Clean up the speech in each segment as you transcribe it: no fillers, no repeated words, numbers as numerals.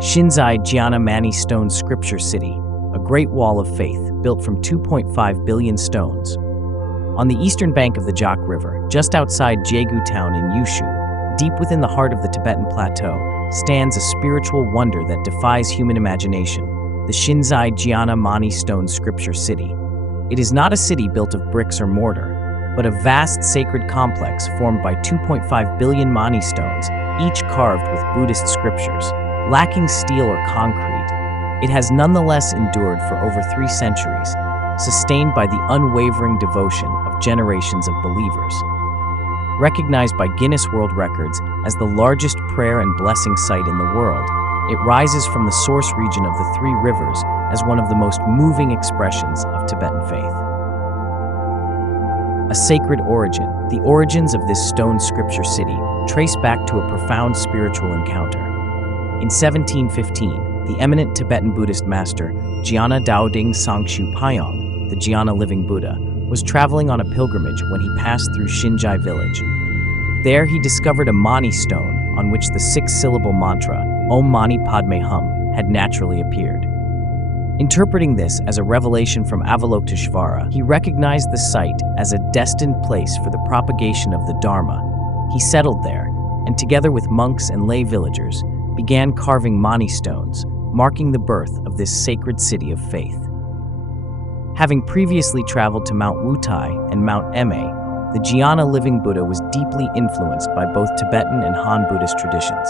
Xinzhai Jiana Mani Stone Scripture City, a great wall of faith built from 2.5 billion stones. On the eastern bank of the Jiak River, just outside Jiegu town in Yushu, deep within the heart of the Tibetan Plateau, stands a spiritual wonder that defies human imagination, the Xinzhai Jiana Mani Stone Scripture City. It is not a city built of bricks or mortar, but a vast sacred complex formed by 2.5 billion Mani stones, each carved with Buddhist scriptures. Lacking steel or concrete, it has nonetheless endured for over 3 centuries, sustained by the unwavering devotion of generations of believers. Recognized by Guinness World Records as the largest prayer and blessing site in the world, it rises from the source region of the 3 rivers as one of the most moving expressions of Tibetan faith. A sacred origin, the origins of this stone scripture city trace back to a profound spiritual encounter. In 1715, the eminent Tibetan Buddhist master Jiana Daoding Sangshu Payong, the Jiana living Buddha, was traveling on a pilgrimage when he passed through Xinzhai village. There he discovered a Mani stone on which the 6-syllable mantra, Om Mani Padme Hum, had naturally appeared. Interpreting this as a revelation from Avalokiteshvara, he recognized the site as a destined place for the propagation of the Dharma. He settled there, and together with monks and lay villagers, began carving Mani stones, marking the birth of this sacred city of faith. Having previously traveled to Mount Wutai and Mount Eme, the Jiana living Buddha was deeply influenced by both Tibetan and Han Buddhist traditions.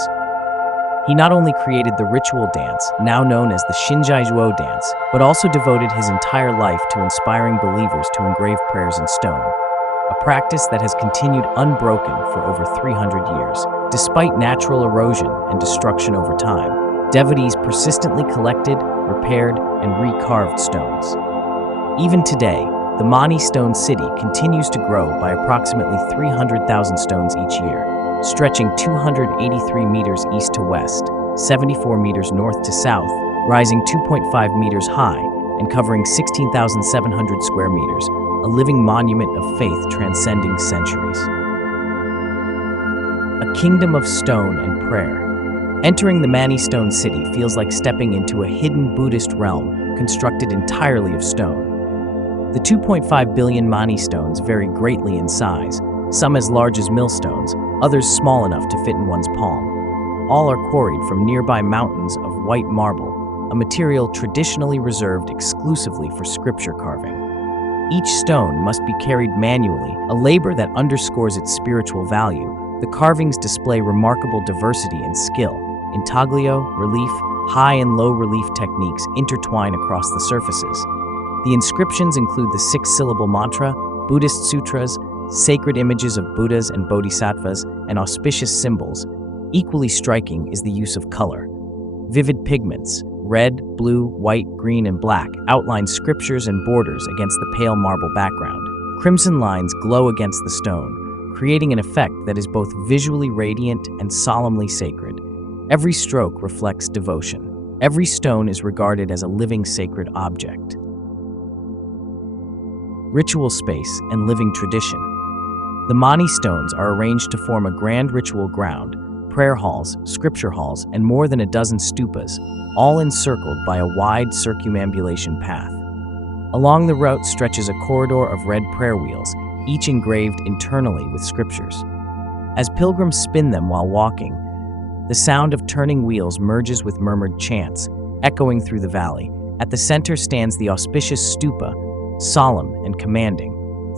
He not only created the ritual dance, now known as the Xinzhai Zhuo dance, but also devoted his entire life to inspiring believers to engrave prayers in stone, a practice that has continued unbroken for over 300 years. Despite natural erosion and destruction over time, devotees persistently collected, repaired, and recarved stones. Even today, the Mani Stone City continues to grow by approximately 300,000 stones each year, stretching 283 meters east to west, 74 meters north to south, rising 2.5 meters high, and covering 16,700 square meters, a living monument of faith transcending centuries. A kingdom of stone and prayer. Entering the Mani Stone City feels like stepping into a hidden Buddhist realm constructed entirely of stone. The 2.5 billion Mani stones vary greatly in size, some as large as millstones, others small enough to fit in one's palm. All are quarried from nearby mountains of white marble, a material traditionally reserved exclusively for scripture carving. Each stone must be carried manually, a labor that underscores its spiritual value. The carvings display remarkable diversity and skill. Intaglio, relief, high and low relief techniques intertwine across the surfaces. The inscriptions include the 6-syllable mantra, Buddhist sutras, sacred images of Buddhas and Bodhisattvas, and auspicious symbols. Equally striking is the use of color. Vivid pigments, red, blue, white, green, and black, outline scriptures and borders against the pale marble background. Crimson lines glow against the stone, creating an effect that is both visually radiant and solemnly sacred. Every stroke reflects devotion. Every stone is regarded as a living sacred object. Ritual space and living tradition. The Mani stones are arranged to form a grand ritual ground, prayer halls, scripture halls, and more than a dozen stupas, all encircled by a wide circumambulation path. Along the route stretches a corridor of red prayer wheels, each engraved internally with scriptures. As pilgrims spin them while walking, the sound of turning wheels merges with murmured chants, echoing through the valley. At the center stands the auspicious stupa, solemn and commanding.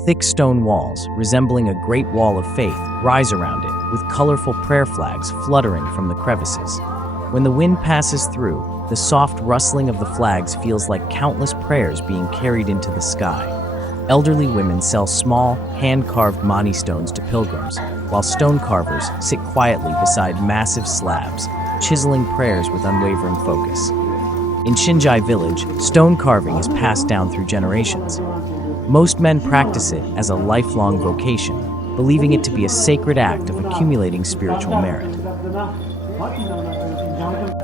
Thick stone walls, resembling a great wall of faith, rise around it, with colorful prayer flags fluttering from the crevices. When the wind passes through, the soft rustling of the flags feels like countless prayers being carried into the sky. Elderly women sell small, hand-carved Mani stones to pilgrims, while stone carvers sit quietly beside massive slabs, chiseling prayers with unwavering focus. In Xinzhai village, stone carving is passed down through generations. Most men practice it as a lifelong vocation, believing it to be a sacred act of accumulating spiritual merit.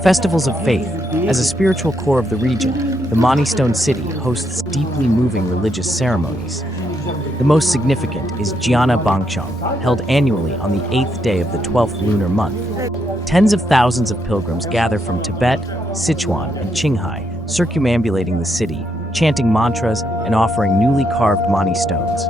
Festivals of faith. As a spiritual core of the region, the Mani Stone City hosts deeply moving religious ceremonies. The most significant is Jiana Bangchong, held annually on the 8th day of the 12th lunar month. Tens of thousands of pilgrims gather from Tibet, Sichuan, and Qinghai, circumambulating the city, chanting mantras and offering newly carved Mani stones.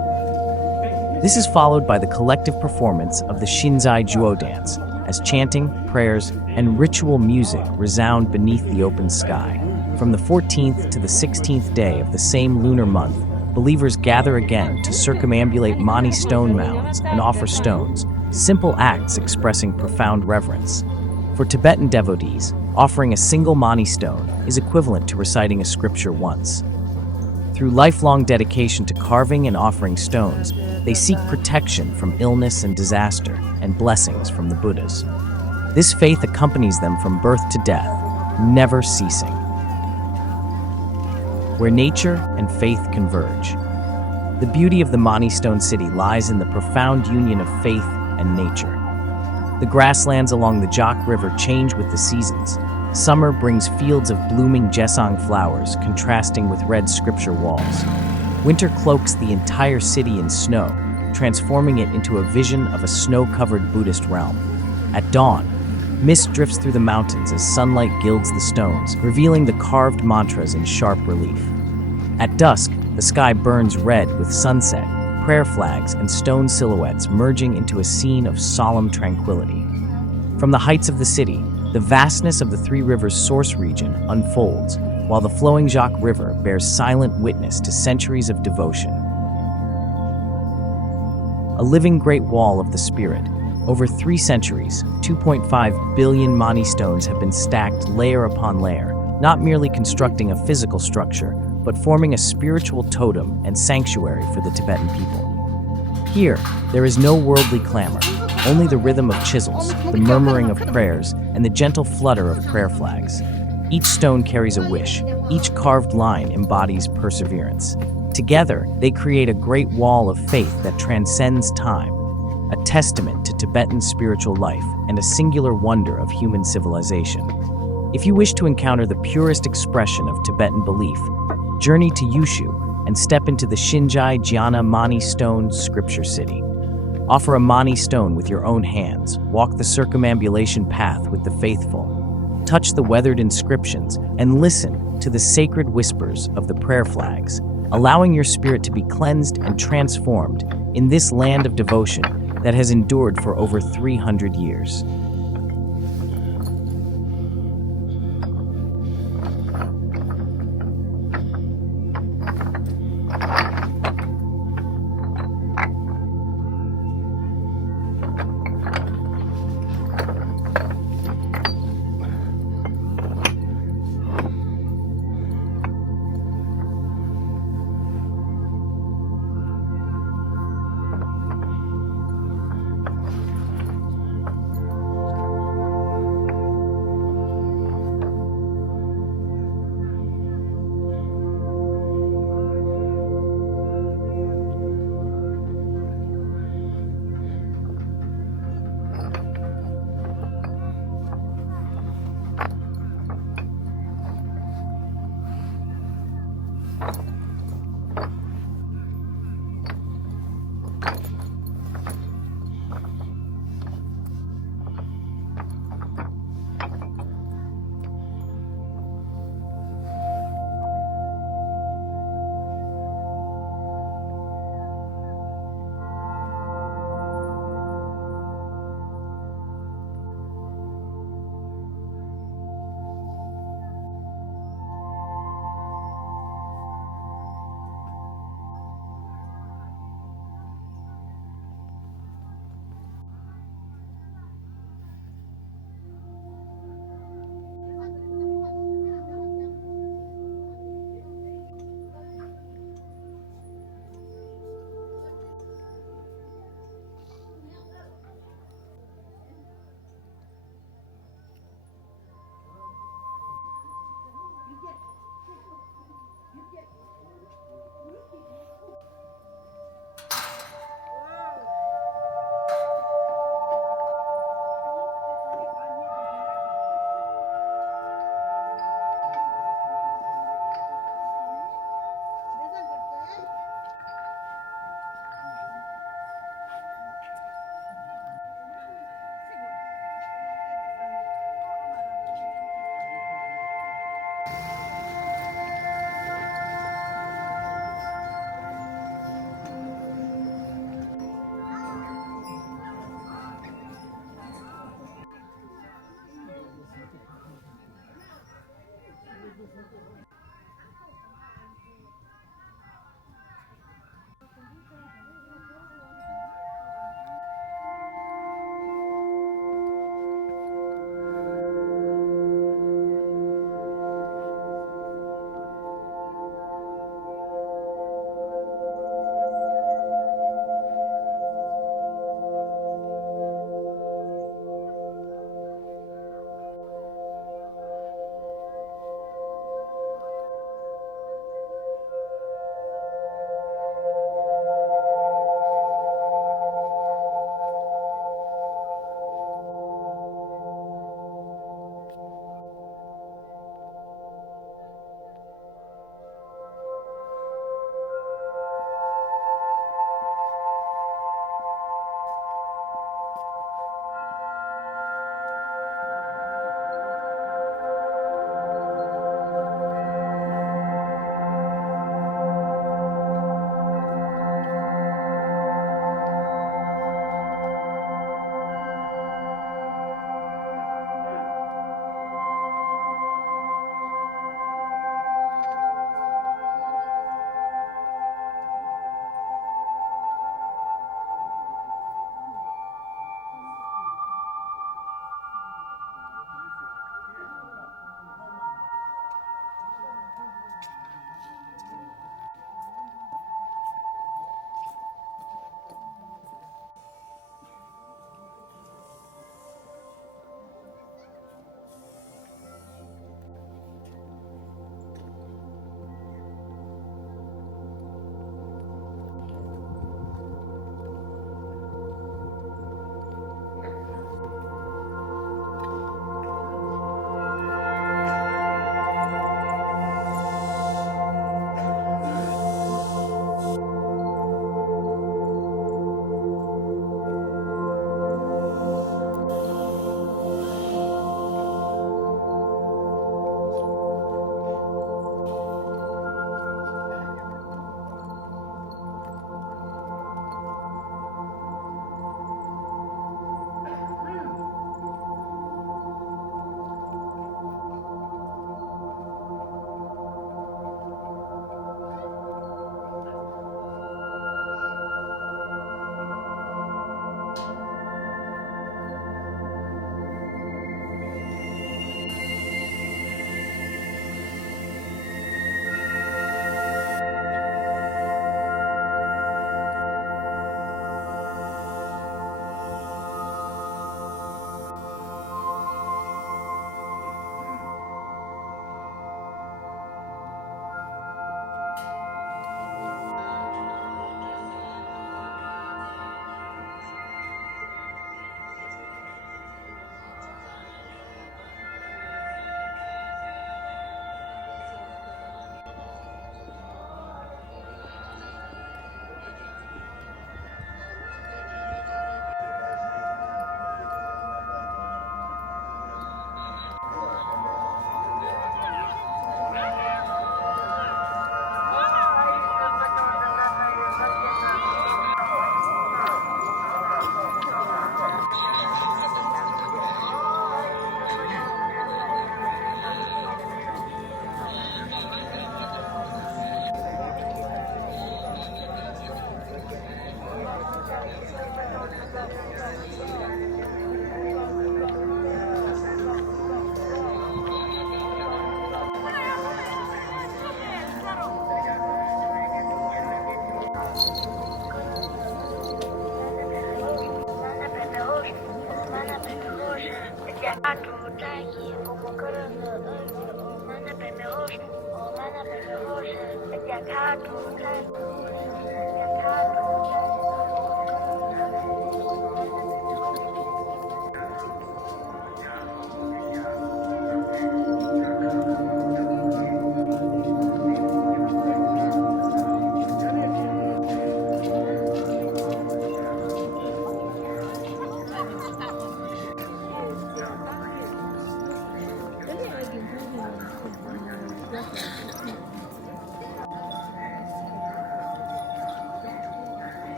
This is followed by the collective performance of the Xinzai Juo dance, as chanting, prayers, and ritual music resound beneath the open sky. From the 14th to the 16th day of the same lunar month, believers gather again to circumambulate Mani stone mounds and offer stones, simple acts expressing profound reverence. For Tibetan devotees, offering a single Mani stone is equivalent to reciting a scripture once. Through lifelong dedication to carving and offering stones, they seek protection from illness and disaster and blessings from the Buddhas. This faith accompanies them from birth to death, never ceasing. Where nature and faith converge. The beauty of the Mani Stone City lies in the profound union of faith and nature. The grasslands along the Jiak River change with the seasons. Summer brings fields of blooming jesang flowers contrasting with red scripture walls. Winter cloaks the entire city in snow, transforming it into a vision of a snow-covered Buddhist realm. At dawn, mist drifts through the mountains as sunlight gilds the stones, revealing the carved mantras in sharp relief. At dusk, the sky burns red with sunset, prayer flags, and stone silhouettes merging into a scene of solemn tranquility. From the heights of the city, the vastness of the Three Rivers source region unfolds, while the flowing Jiak River bears silent witness to centuries of devotion. A living great wall of the spirit. Over 3 centuries, 2.5 billion Mani stones have been stacked layer upon layer, not merely constructing a physical structure, but forming a spiritual totem and sanctuary for the Tibetan people. Here, there is no worldly clamor, only the rhythm of chisels, the murmuring of prayers, and the gentle flutter of prayer flags. Each stone carries a wish, each carved line embodies perseverance. Together, they create a great wall of faith that transcends time, a testament to Tibetan spiritual life and a singular wonder of human civilization. If you wish to encounter the purest expression of Tibetan belief, journey to Yushu and step into the Xinzhai Jiana Mani Stone Scripture City. Offer a Mani stone with your own hands, walk the circumambulation path with the faithful, touch the weathered inscriptions, and listen to the sacred whispers of the prayer flags, allowing your spirit to be cleansed and transformed in this land of devotion that has endured for over 300 years.